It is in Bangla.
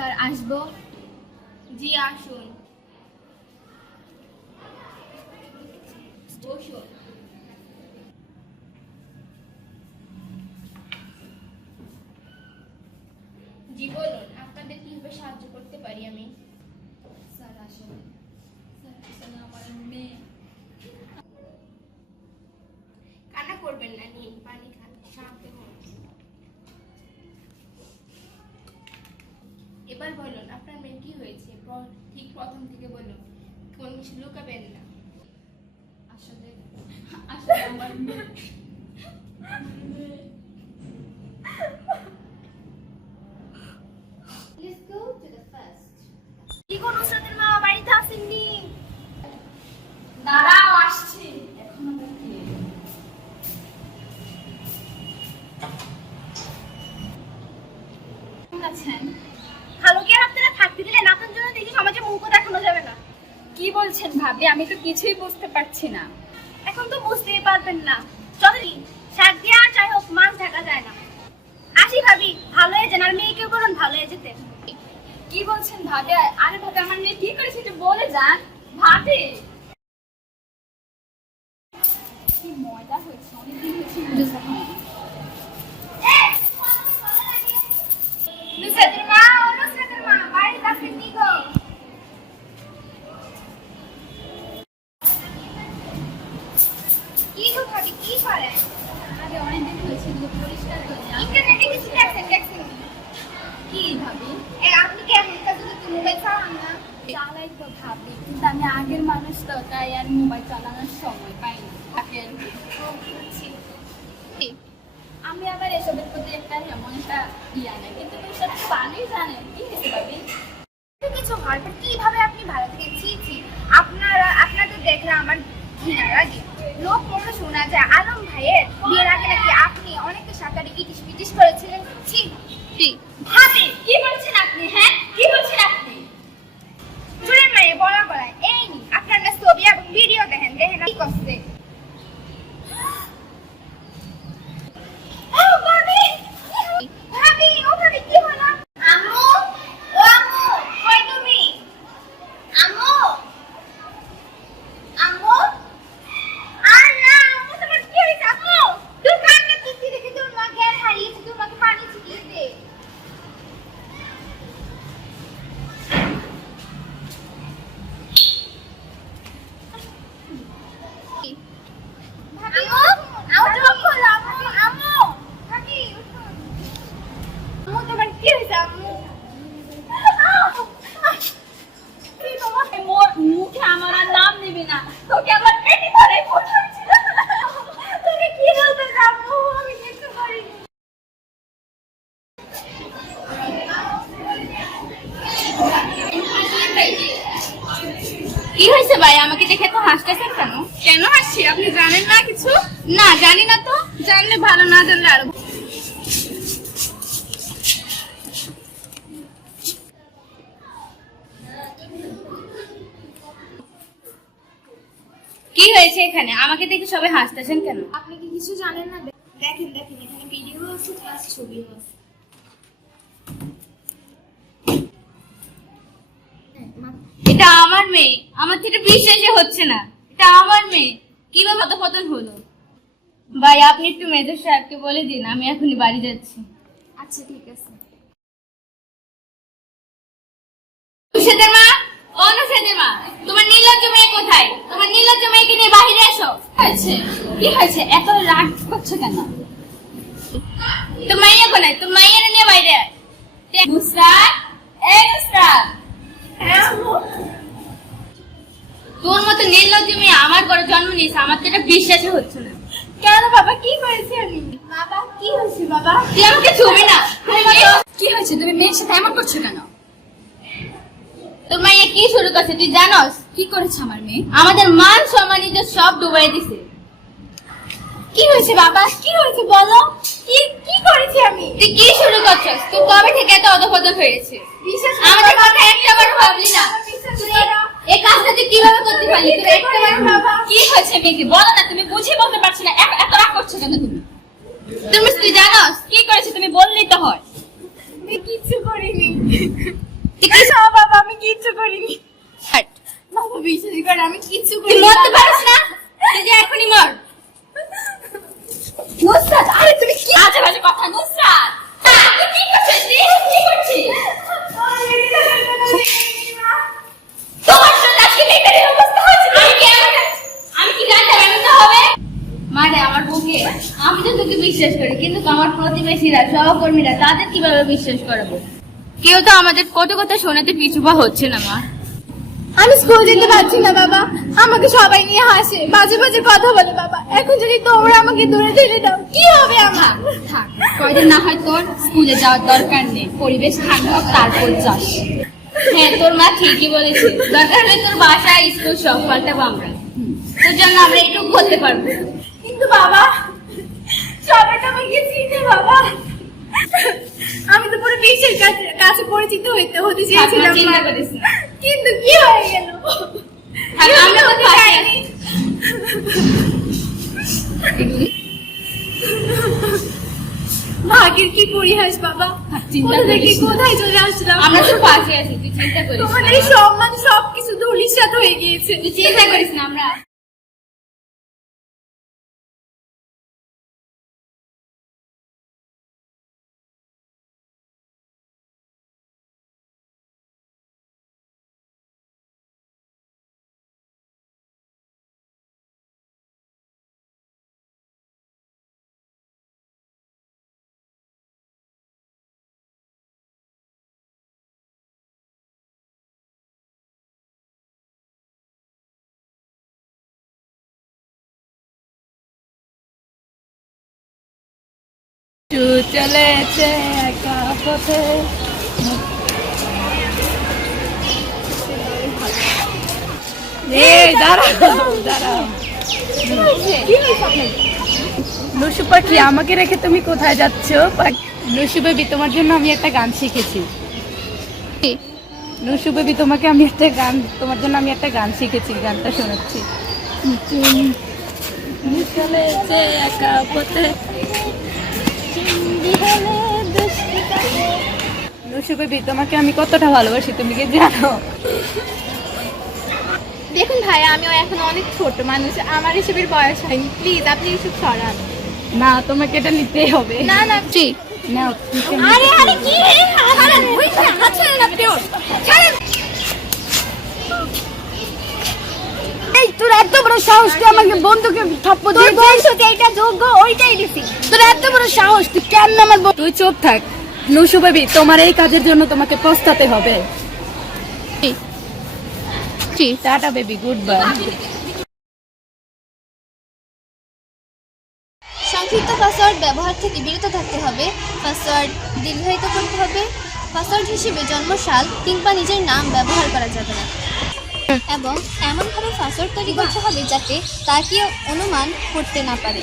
স্যার আসব? জি আসুন। বসুন। জি বলুন আপনাদের কীভাবে সাহায্য করতে পারি আমি? স্যার আসুন। স্যার আসলে আমার মেয়ে কান্না করবেন না নিন পানি খান শান্ত হন এবার বলুন, আপনার মেয়ে কি হয়েছে? ঠিক প্রথম থেকে বলুন, কোন কিছু লুকাবেন না? আসলে আসলে আমার মেয়ে Let's go to the first. কি কোন নুসরাতের মা বাড়িতে আসেননি দাঁড়াও আসছি এখন আবার কি কেমন আছেন ভালো কি আর আপনারা থাকতে দিলেন আপনার জন্য দেখি সমাজে মুখও দেখানো যাবে না কি বলছেন ভাবি আমি তো কিছুই বুঝতে পারছি না। এখন তো বুঝতেই পারবেন না। চলেন শাক দিয়ে আর যাই হোক মাছ ঢাকা যায় না। আসি ভাবি, ভালো হয়ে যান আর মেয়েকেও বলুন, ভালো হয়ে যেতে কি বলছেন ভাবি? আরে ভাবি, আমার মেয়ে কি করেছে একটু বলে যান। ভাবি! কি ময়দা হয়েছে, অনেকদিন হয়েছে। কি গো ভাবি কি করেন? আরে অনেকদিন হয়েছে এগুলো পরিষ্কার করে। ইন্টারনেটে কিছু কি ভাবি? আপনি কি মোবাইল চালান না? চালাই তো ভাবি কিন্তু আমি আগের মানুষ তো তাই আর মোবাইল চালানোর সময় পাইনি থাকেন ও, বুঝছি। আমি আবার এসবের প্রতি একটা এমন একটা ইয়া নেই কিন্তু তুমি সব পানি জানেন কি হয়েছে ভাবি কিছু হয় তো কীভাবে আপনি ভালো থেকে ছি ছি আপনারা আপনাদের দেখলে আমার ঘৃণা লাগে লোক মুখে শোনা যায় আলম ভাইয়ের বিয়ের আগে নাকি আপনি অনেকের সাথে ইটিস পিটিস করেছিলেন ছি ছি ভাবি কি বলছেন আপনি হ্যাঁ কি বলছেন আপনি চুরের মেয়ে বলা গলায় এই নি আপনার না ছবি এবং ভিডিও দেখেন দেখেন কি করছে ও ভাবি ভাবি ও ভাবি কি হলো আম্মু ও আম্মু কই তুমি আম্মু আম্মু আর না আম্মু তোমার কি হয়েছে আম্মু তুই কান্না করছিস দেখে তোর মা জ্ঞান হারিয়েছে তোর মাকে পানি ছিটিয়ে দে ভাবি আম্মু চোখ খোলো আম্মু আম্মু ভাবি উঠুন আম্মু তোমার কি হয়েছে আম্মু কি বাবা মোর মুখে আমার আর নাম নিবি না তোকে আমার পেটি ধরে কোথাচ্ছি তুমি কি বলতে আম্মু আমি কিছু করিনি কি হয়েছে ভাই আমাকে দেখে তো হাসতেছেন কেন? কেন হাসছি? আপনি জানেন না কিছু? না জানি না তো। জানলে ভালো না জানলে আরও কি হয়েছে এখানে? আমাকে দেখে সবাই হাসতেছেন কেন? আপনি কি কিছু জানেন না? দেখেন দেখেন এখানে ভিডিও আছে প্লাস ছবিও আছে এটা আমার মেয়ে? আমার থেকে বিশ্বাসই হচ্ছে না। এটা আমার মেয়ে। কীভাবে কত পতন হলো? ভাই আপনি একটু মেজর সাহেবকে বলে দিন আমি এখনই বাড়ি যাচ্ছি। আচ্ছা ঠিক আছে। নুসরাতের মা? নুসরাতের মা তোমার নীলজ্জ মেয়ে কোথায়? তোমার নীলজ্জ মেয়েকে নিয়ে বাইরে এসো। হয়েছে? কি হয়েছে? এত রাগ করছ কেন? তো মাইয়া কোথায়? তো মাইয়া নিয়ে বাইরে আয়। নুসরাত? এই নুসরাত! তোর মতো নির্লজ্জ মেয়ে আমার ঘরে জন্ম নিয়েছে আমার তো এটা বিশ্বাসই হচ্ছে না। কেন বাবা কি করেছি আমি বাবা কি হয়েছে বাবা? তুই আমাকে ছবি না। কি হয়েছে? তুমি মেয়ের সাথে এমন করছ কেন? তোর মাইয়া কি শুরু করছে তুই জানোস? কি করেছে আমার মেয়ে? আমাদের মান সম্মান ইজ্জত সব ডুবাই দিছে। কি হয়েছে বাবা? কি হয়েছে বলো? কি কি করেছি আমি? তুই কি শুরু করছস? তুই কবে থেকে এত অধপতন হয়েছে আমাদের। কথা একটাবার ভাবলি না। এই তুই কীভাবে করতে পারলি তুই একটাবার বাবা। কি হয়েছে মেয়েকে? বলো না তুমি বুঝিয়ে বলতে পারছি না। এত রাগ করছ কেন তুমি? তুমি তুই জানোস কি করেছে তুমি বললেই তো হয়। আমি কিচ্ছু করিনি। না বাবা আমি কিচ্ছু করিনি। বাবা বিশ্বাস কর আমি কিচ্ছু করি মরতে পারিস না? তুই যে এখনই মর। নুসরাত আরে তুমি কি আজে বাজে কথা নুসরাত। তোকে বিশ্বাস করি কিন্তু আমার প্রতিবেশীরা সহকর্মীরা তাদের কীভাবে বিশ্বাস করাবো? কেউ তো আমাদের কত কথা শোনাতে পিছুপা হচ্ছে না মা। আমি স্কুল যেতে পারছি না বাবা। আমাকে সবাই নিয়ে হাসে বাজে বাজে কথা বলে বাবা। এখন যদি তোমরা আমাকে দূরে ঠেলে দাও কি হবে আমার? থাক কয়দিন না হয় তোর স্কুলে যাওয়ার দরকার নেই। পরিবেশ ঠান্ডা তারপর যাস। হ্যাঁ তোর মা ঠিকই বলেছে। দরকার হলে তোর বাসা স্কুল সব পাল্টাবো আমরা। তোর জন্য আমরা এটুকু করতে পারব। কিন্তু বাবা সবাই তো আমাকে চিনে বাবা। আমি তো পুরো বিশ্বের কাছে কাছে পরিচিত হইতে হতে চেয়েছিলাম কিন্তু কি হয়ে গেল? ভাগের কি পরিহাস বাবা? চিন্তা থেকে কোথায় চলে আসলাম? আমরা তো পাশে আছি তুই চিন্তা করিস। তোমাদের সম্মান সবকিছু ধুলিসাৎ হয়ে গিয়েছে। তুই চিন্তা করিস না আমরা চলেছে লুসু পাখি, আমাকে রেখে তুমি কোথায় যাচ্ছ? লুসু বেবি, তোমার জন্য আমি একটা গান শিখেছি। লুসু বেবি, তোমাকে আমি একটা গান তোমার জন্য আমি একটা গান শিখেছি, গানটা শোনাচ্ছি। চলেছে একা পথে। তোমাকে আমি কতটা ভালোবাসি তুমি কি জানো? দেখুন ভাই আমিও এখন অনেক ছোট মানুষ আমার এসবের বয়স হয়নি। প্লিজ আপনি এসব সরান। না তোমাকে এটা নিতেই হবে। না না। জি নাও আরে আরে কি? রে ছাড়েন সাহস তুই আমাকে বন্ধুকে তোর দিয়ে বয়স যেটা যোগ্য ওইটাই দিছি। তোর এত বড় সাহস তুই কেন আমার তুই চুপ থাক। লুসু বেবি তোমার এই কাজের জন্য তোমাকে পস্তাতে হবে। Tata baby good bye. সংক্ষিপ্ত পাসওয়ার্ড ব্যবহার থেকে বিরত থাকতে হবে। পাসওয়ার্ড দীর্ঘায়িত করতে হবে। পাসওয়ার্ড হিসেবে জন্মসাল কিংবা নিজের নাম ব্যবহার করা যাবে না। এবং এমনভাবে ফাঁসর তৈরি করতে হবে যাতে তা কেউ অনুমান করতে না পারে।